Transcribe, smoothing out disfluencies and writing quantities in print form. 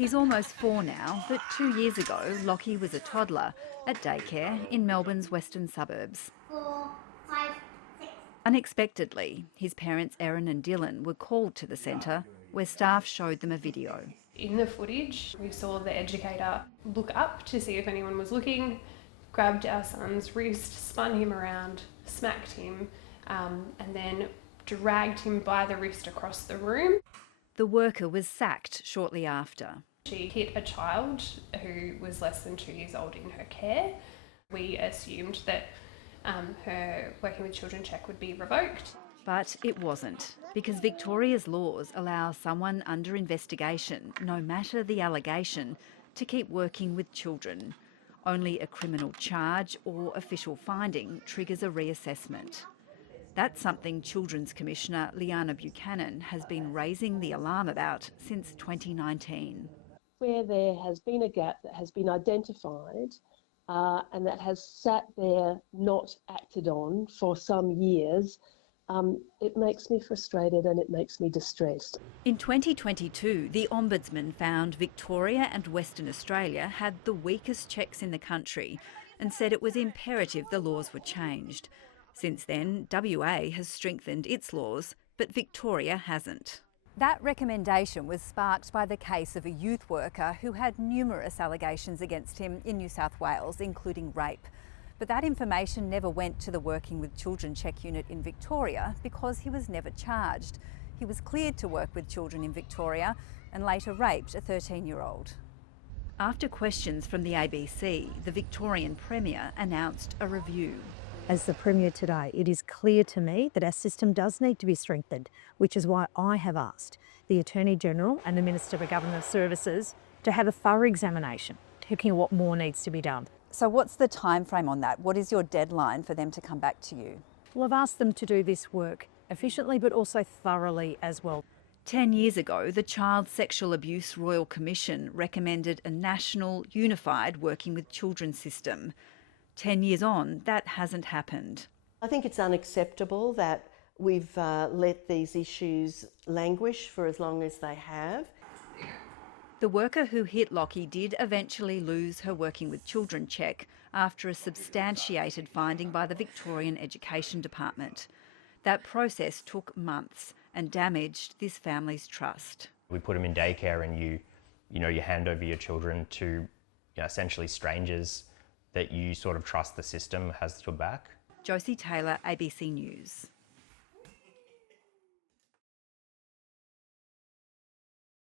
He's almost 4 now, but 2 years ago, Lockie was a toddler at daycare in Melbourne's western suburbs. 4, 5, 6. Unexpectedly, his parents Erin and Dylan were called to the centre, where staff showed them a video. In the footage, we saw the educator look up to see if anyone was looking, grabbed our son's wrist, spun him around, smacked him, and then dragged him by the wrist across the room. The worker was sacked shortly after. She hit a child who was less than 2 years old in her care. We assumed that her working with children check would be revoked. But it wasn't, because Victoria's laws allow someone under investigation, no matter the allegation, to keep working with children. Only a criminal charge or official finding triggers a reassessment. That's something Children's Commissioner Liana Buchanan has been raising the alarm about since 2019. Where there has been a gap that has been identified and that has sat there not acted on for some years, it makes me frustrated and it makes me distressed. In 2022, the Ombudsman found Victoria and Western Australia had the weakest checks in the country and said it was imperative the laws were changed. Since then, WA has strengthened its laws, but Victoria hasn't. That recommendation was sparked by the case of a youth worker who had numerous allegations against him in New South Wales, including rape. But that information never went to the Working with Children Check Unit in Victoria because he was never charged. He was cleared to work with children in Victoria and later raped a 13-year-old. After questions from the ABC, the Victorian Premier announced a review. As the Premier today, it is clear to me that our system does need to be strengthened, which is why I have asked the Attorney-General and the Minister for Government Services to have a thorough examination, looking at what more needs to be done. So what's the time frame on that? What is your deadline for them to come back to you? Well, I've asked them to do this work efficiently but also thoroughly as well. 10 years ago, the Child Sexual Abuse Royal Commission recommended a national, unified working with children system. 10 years on, that hasn't happened. I think it's unacceptable that we've let these issues languish for as long as they have. The worker who hit Lockie did eventually lose her Working with Children check after a substantiated finding by the Victorian Education Department. That process took months and damaged this family's trust. We put them in daycare and you hand over your children to essentially strangers that you sort of trust the system has your back. Josie Taylor, ABC News.